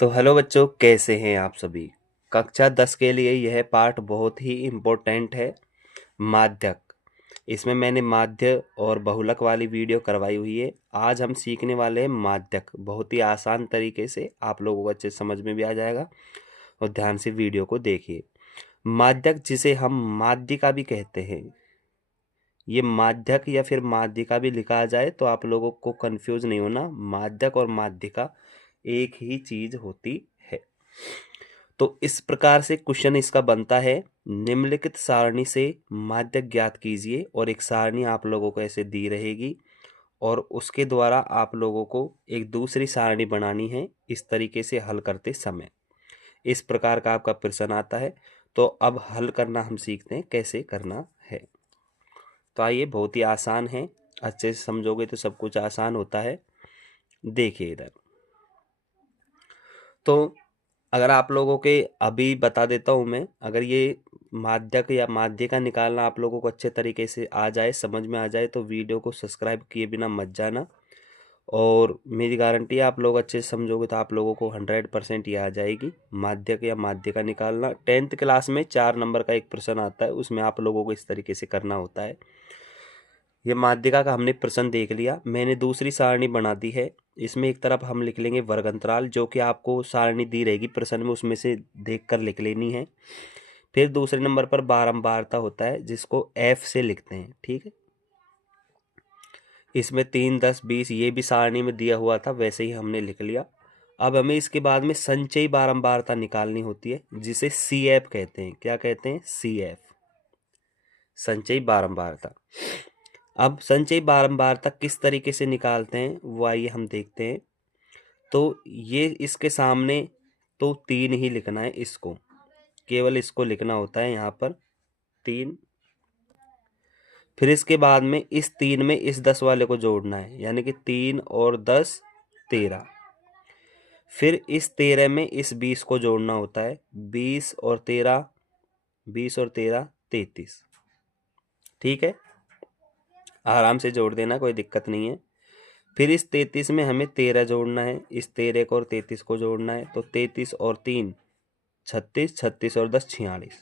तो हेलो बच्चों, कैसे हैं आप सभी। कक्षा 10 के लिए यह पाठ बहुत ही इम्पोर्टेंट है। माध्यक। इसमें मैंने माध्य और बहुलक वाली वीडियो करवाई हुई है। आज हम सीखने वाले हैं माध्यक। बहुत ही आसान तरीके से आप लोगों को अच्छे समझ में भी आ जाएगा और ध्यान से वीडियो को देखिए। माध्यक, जिसे हम माध्यिका भी कहते हैं, ये माध्यक या फिर माध्यिका भी लिखा जाए तो आप लोगों को कंफ्यूज नहीं होना। माध्यक और माध्यिका एक ही चीज होती है। तो इस प्रकार से क्वेश्चन इसका बनता है। निम्नलिखित सारणी से माध्यक ज्ञात कीजिए, और एक सारणी आप लोगों को ऐसे दी रहेगी और उसके द्वारा आप लोगों को एक दूसरी सारणी बनानी है इस तरीके से हल करते समय। इस प्रकार का आपका प्रश्न आता है। तो अब हल करना हम सीखते हैं कैसे करना है। तो आइए, बहुत ही आसान है। अच्छे से समझोगे तो सब कुछ आसान होता है। देखिए इधर। तो अगर आप लोगों के अभी बता देता हूँ मैं, अगर ये माध्यक या माध्यिका निकालना आप लोगों को अच्छे तरीके से आ जाए, समझ में आ जाए, तो वीडियो को सब्सक्राइब किए बिना मत जाना। और मेरी गारंटी है आप लोग अच्छे से समझोगे तो आप लोगों को 100% ये आ जाएगी। माध्यक या माध्यिका निकालना 10th क्लास में 4 नंबर का एक प्रश्न आता है, उसमें आप लोगों को इस तरीके से करना होता है। ये माध्यिका का हमने प्रश्न देख लिया। मैंने दूसरी सारणी बना दी है। इसमें एक तरफ हम लिख लेंगे वर्ग अंतराल, जो कि आपको सारणी दी रहेगी प्रश्न में, उसमें से देख कर लिख लेनी है। फिर दूसरे नंबर पर बारंबारता होता है, जिसको एफ से लिखते हैं। ठीक है। इसमें 3, 10, 20 ये भी सारणी में दिया हुआ था, वैसे ही हमने लिख लिया। अब हमें इसके बाद में संचयी बारंबारता निकालनी होती है, जिसे सी एफ कहते हैं। क्या कहते हैं? सी एफ, संचयी बारंबारता। अब संचयी बारंबारता किस तरीके से निकालते हैं वो आइए हम देखते हैं। तो ये इसके सामने तो 3 ही लिखना है, इसको केवल इसको लिखना होता है यहाँ पर 3। फिर इसके बाद में इस 3 में इस 10 वाले को जोड़ना है, यानी कि 3 और 10 13। फिर इस 13 में इस 20 को जोड़ना होता है, 20 और 13, 20 और 13 33। ठीक है, आराम से जोड़ देना, कोई दिक्कत नहीं है। फिर इस 33 में हमें 13 जोड़ना है, इस 13 को और 33 को जोड़ना है। तो 33 और 3 36, 36 और 10 46।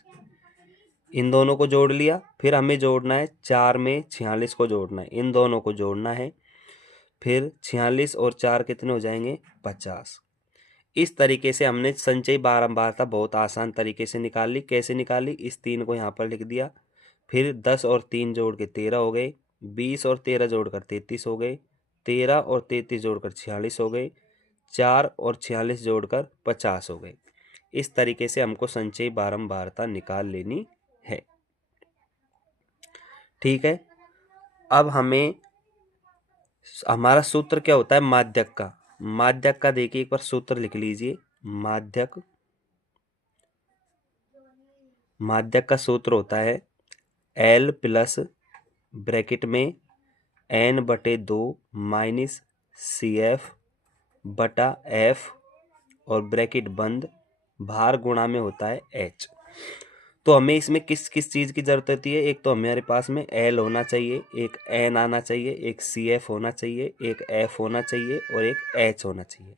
इन दोनों को जोड़ लिया। फिर हमें जोड़ना है 4 में 46 को जोड़ना है, इन दोनों को जोड़ना है। फिर 46 और 4 कितने हो जाएंगे? 50। इस तरीके से हमने संचयी बारंबारता बहुत आसान तरीके से निकाल ली। कैसे निकाली? इस 3 को यहाँ पर लिख दिया। फिर 10 और 3 जोड़ के 13 हो गए, 20 और 13 जोड़कर 33 हो गए, 13 और 33 जोड़कर 46 हो गए, 4 और 46 जोड़कर 50 हो गए। इस तरीके से हमको संचयी बारंबारता निकाल लेनी है। ठीक है। अब हमें हमारा सूत्र क्या होता है माध्यक का? माध्यक का देखिए, एक बार सूत्र लिख लीजिए। माध्यक का सूत्र होता है L प्लस ब्रैकेट में N/2 माइनस CF बटा F और ब्रैकेट बंद, भार गुणा में होता है H। तो हमें इसमें किस किस चीज़ की ज़रूरत होती है? एक तो हमारे पास में L होना चाहिए, एक N आना चाहिए, एक CF होना चाहिए, एक F होना चाहिए और एक H होना चाहिए।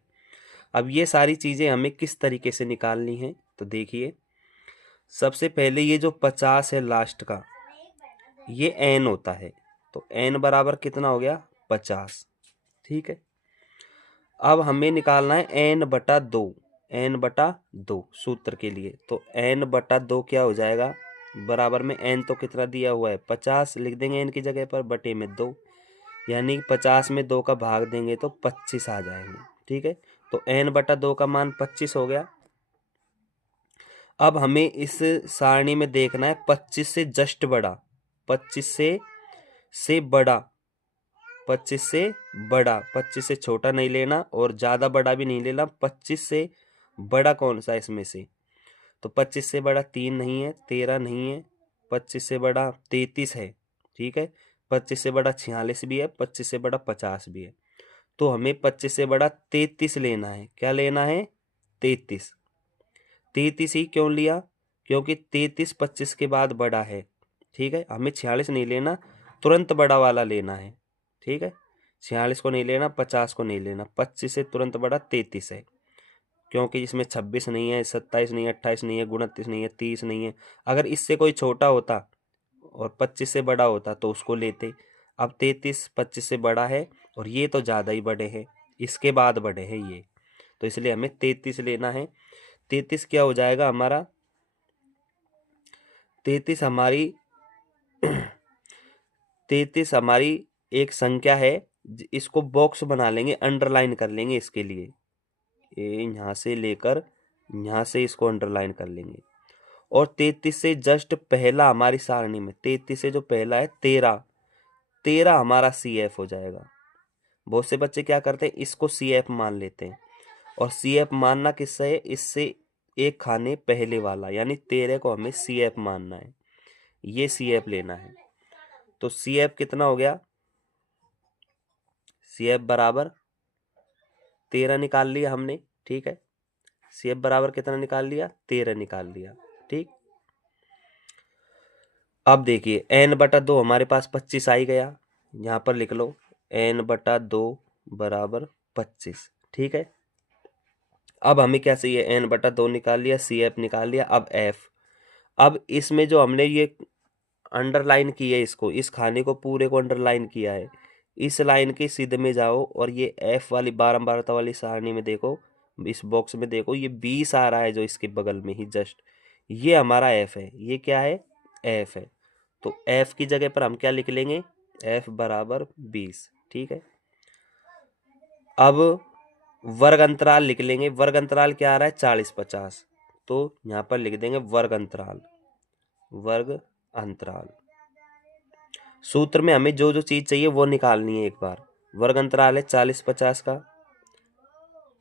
अब ये सारी चीज़ें हमें किस तरीके से निकालनी है? तो देखिए, सबसे पहले ये जो 50 है लास्ट का, ये N होता है। तो N बराबर कितना हो गया? 50। ठीक है। अब हमें निकालना है N/2, N/2 सूत्र के लिए। तो N/2 क्या हो जाएगा? बराबर में N तो कितना दिया हुआ है? 50 लिख देंगे N की जगह पर, बटे में 2, यानी 50 में 2 का भाग देंगे तो 25 आ जाएंगे। ठीक है। तो N/2 का मान 25 हो गया। अब हमें इस सारणी में देखना है 25 से जस्ट बड़ा, 25 से बड़ा, 25 से बड़ा, 25 से छोटा नहीं लेना और ज़्यादा बड़ा भी नहीं लेना। 25 से बड़ा कौन सा इसमें से? तो 25 से बड़ा 3 नहीं है, 13 नहीं है, 25 से बड़ा 33 है। ठीक है। 25 से बड़ा 46 भी है, 25 से बड़ा 50 भी है। तो हमें 25 से बड़ा 33 लेना है। क्या लेना है? 33। 33 ही क्यों लिया? क्योंकि 33 25 के बाद बड़ा है। ठीक है। हमें 46 नहीं लेना, तुरंत बड़ा वाला लेना है। ठीक है। 46 को नहीं लेना, 50 को नहीं लेना, 25 से तुरंत बड़ा 33 है। क्योंकि इसमें 26 नहीं है, 27 नहीं है, 28 नहीं है, 29 नहीं है, 30 नहीं है। अगर इससे कोई छोटा होता और 25 से बड़ा होता तो उसको लेते। अब 33 25 से बड़ा है और ये तो ज़्यादा ही बड़े हैं, इसके बाद बड़े हैं ये, तो इसलिए हमें 33 लेना है। 33 क्या हो जाएगा हमारा, 33 हमारी 33 हमारी एक संख्या है, इसको बॉक्स बना लेंगे, अंडरलाइन कर लेंगे इसके लिए, यहाँ से लेकर यहाँ से इसको अंडरलाइन कर लेंगे। और 33 से जस्ट पहला हमारी सारणी में 33 से जो पहला है 13, 13 हमारा CF हो जाएगा। बहुत से बच्चे क्या करते हैं, इसको CF मान लेते हैं, और CF मानना किससे है, इससे एक खाने पहले वाला, यानी 13 को हमें CF मानना है, ये CF लेना है। तो CF कितना हो गया, CF बराबर 13 निकाल लिया हमने, ठीक है। CF बराबर कितना निकाल लिया, 13 निकाल लिया, ठीक। अब देखिए n/2 हमारे पास 25 आ ही गया, यहाँ पर लिख लो n/2 बराबर 25, ठीक है। अब हमें क्या चाहिए, n/2 निकाल लिया, CF निकाल लिया। अब F, अब इसमें जो हमने ये अंडरलाइन की है, इसको, इस खाने को पूरे को अंडरलाइन किया है, इस लाइन के सीधे में जाओ और ये F वाली बारंबारता वाली सारणी में देखो, इस बॉक्स में देखो, ये 20 आ रहा है जो इसके बगल में ही जस्ट, ये हमारा F है, ये क्या है, F है। तो F की जगह पर हम क्या लिख लेंगे, F बराबर 20, ठीक है। अब वर्ग अंतराल लिख लेंगे, वर्ग अंतराल क्या आ रहा है, 40-50, तो यहाँ पर लिख देंगे वर्ग अंतराल, वर्ग अंतराल। सूत्र में हमें जो जो चीज चाहिए वो निकालनी है एक बार। वर्ग अंतराल है 40-50 का,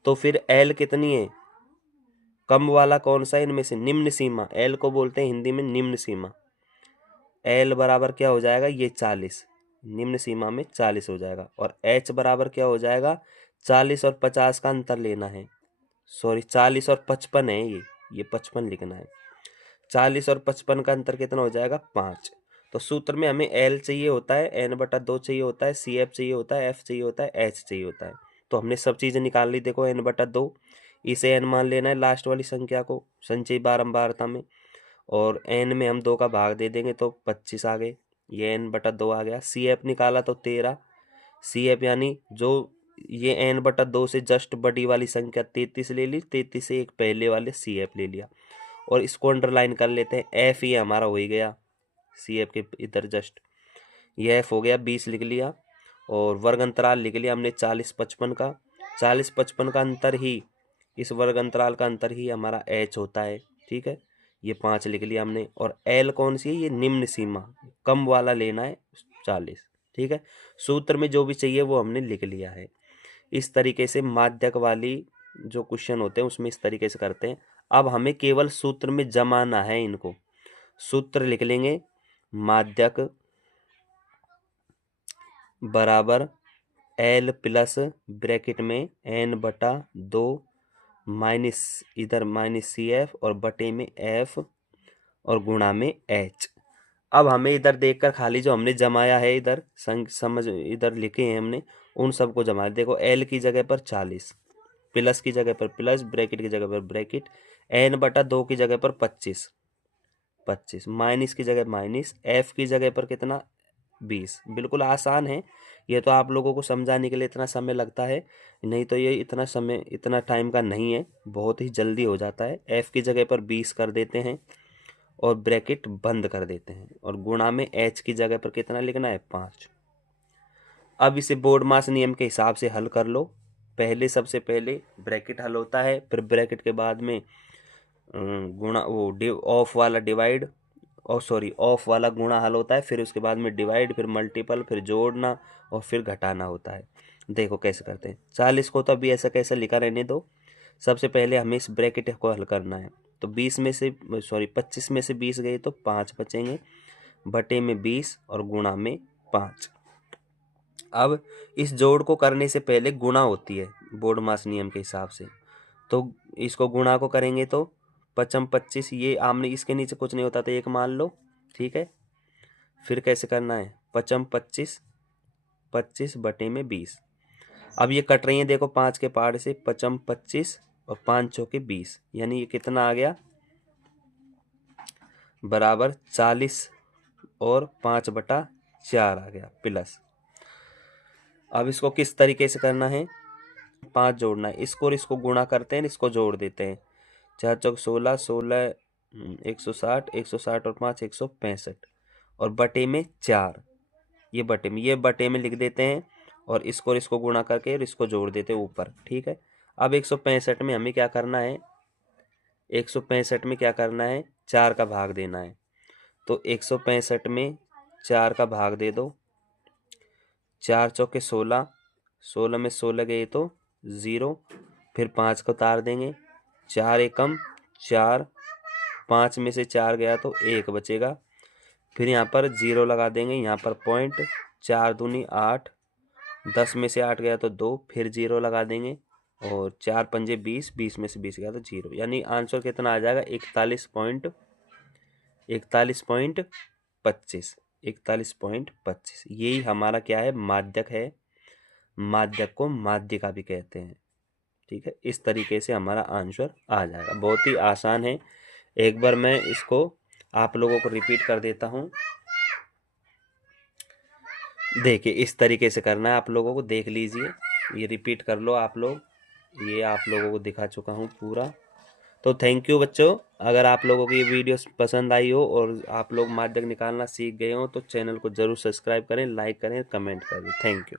तो फिर L कितनी है, कम वाला कौन सा है इनमें से, निम्न सीमा, L को बोलते हैं हिंदी में निम्न सीमा। L बराबर क्या हो जाएगा, ये 40, निम्न सीमा में 40 हो जाएगा। और H बराबर क्या हो जाएगा, 40 और 50 का अंतर लेना है, सॉरी 40 और 55 है, ये 55 लिखना है। 40 और 55 का अंतर कितना हो जाएगा, 5। तो सूत्र में हमें L चाहिए होता है, n/2 चाहिए होता है, CF चाहिए होता है, F चाहिए होता है, H चाहिए होता है। तो हमने सब चीजें निकाल ली, देखो n/2, इसे n मान लेना है लास्ट वाली संख्या को संचयी बारंबारता में, और n में हम 2 का भाग दे देंगे तो 25 आ गए, ये n/2 आ गया। CF निकाला तो 13, CF यानी जो ये n/2 से जस्ट बड़ी वाली संख्या 33 ले ली, 33 से एक पहले वाले CF ले लिया, और इसको अंडरलाइन कर लेते हैं। F ये हमारा हो ही गया, CF के इधर जस्ट ये F हो गया, 20 लिख लिया, और वर्ग अंतराल लिख लिया हमने 40-55 का, 40-55 का अंतर ही, इस वर्ग अंतराल का अंतर ही हमारा H होता है, ठीक है। ये 5 लिख लिया हमने। और L कौन सी है, ये निम्न सीमा, कम वाला लेना है 40, ठीक है। सूत्र में जो भी चाहिए वो हमने लिख लिया है। इस तरीके से माध्यक वाली जो क्वेश्चन होते हैं उसमें इस तरीके से करते हैं। अब हमें केवल सूत्र में जमाना है इनको। सूत्र लिख लेंगे, माध्यक बराबर L प्लस ब्रैकेट में n/2 माइनस, इधर माइनस CF और बटे में F और गुणा में H। अब हमें इधर देखकर खाली जो हमने जमाया है, इधर समझ, इधर लिखे हैं हमने, उन सबको जमा। देखो L की जगह पर 40, प्लस की जगह पर प्लस, ब्रैकेट की जगह पर ब्रैकेट, n/2 की जगह पर 25, माइनस की जगह माइनस, F की जगह पर कितना, 20। बिल्कुल आसान है ये, तो आप लोगों को समझाने के लिए इतना समय लगता है, नहीं तो ये इतना समय, इतना टाइम का नहीं है, बहुत ही जल्दी हो जाता है। F की जगह पर 20 कर देते हैं और ब्रैकेट बंद कर देते हैं, और गुणा में H की जगह पर कितना लिखना है, 5। अब इसे बोर्ड मास नियम के हिसाब से हल कर लो। पहले सबसे पहले ब्रैकेट हल होता है, फिर ब्रैकेट के बाद में गुणा, वो ऑफ वाला डिवाइड, और सॉरी ऑफ वाला गुणा हल होता है, फिर उसके बाद में डिवाइड, फिर मल्टीपल, फिर जोड़ना और फिर घटाना होता है। देखो कैसे करते हैं। 40 को तो अभी ऐसा कैसे लिखा रहने दो, सबसे पहले हमें इस ब्रैकेट को हल करना है। तो 20 में से, सॉरी 25 में से 20 गए तो 5 बचेंगे, बटे में 20 और गुणा में 5। अब इस जोड़ को करने से पहले गुणा होती है बोर्ड मास नियम के हिसाब से, तो इसको गुणा को करेंगे तो 55-25, ये आमने इसके नीचे कुछ नहीं होता तो 1 मान लो, ठीक है। फिर कैसे करना है, 55-25, 25 बटे में 20। अब ये कट रही है देखो 5 के पहाड़ से, 55-25 और 5 चौके 20, यानी ये कितना आ गया, बराबर 40 और 5/4 आ गया प्लस। अब इसको किस तरीके से करना है, 5 जोड़ना है, इसको और इसको गुणा करते हैं, इसको जोड़ देते हैं। 4 चौक 16, 16 160, 160 और 5 165 और बटे में 4, ये बटे में लिख देते हैं और इसको गुणा करके और इसको जोड़ देते हैं ऊपर। ठीक है, अब 165 में हमें क्या करना है, 165 में क्या करना है, 4 का भाग देना है। तो 165 में 4 का भाग दे दो। 4 चौके 16, 16 में 16 गए तो 0, फिर 5 को उतार देंगे, 4 एकम 4, 5 में से 4 गया तो 1 बचेगा, फिर यहाँ पर 0 लगा देंगे, यहाँ पर पॉइंट, 4 दूनी 8, 10 में से 8 गया तो 2, फिर 0 लगा देंगे और 4 पंजे 20, 20 में से 20 गया तो 0, यानी आंसर कितना आ जाएगा, 41.25। यही हमारा क्या है, माध्यक है। माध्यक को माध्यिका भी कहते हैं। ठीक है, इस तरीके से हमारा आंसर आ जाएगा, बहुत ही आसान है। एक बार मैं इसको आप लोगों को रिपीट कर देता हूँ, देखिए इस तरीके से करना है, आप लोगों को देख लीजिए, ये रिपीट कर लो आप लोग, ये आप लोगों को दिखा चुका हूँ पूरा। तो थैंक यू बच्चों, अगर आप लोगों को ये वीडियो पसंद आई हो और आप लोग माध्यक निकालना सीख गए हो तो चैनल को जरूर सब्सक्राइब करें, लाइक करें, कमेंट करें। Thank you.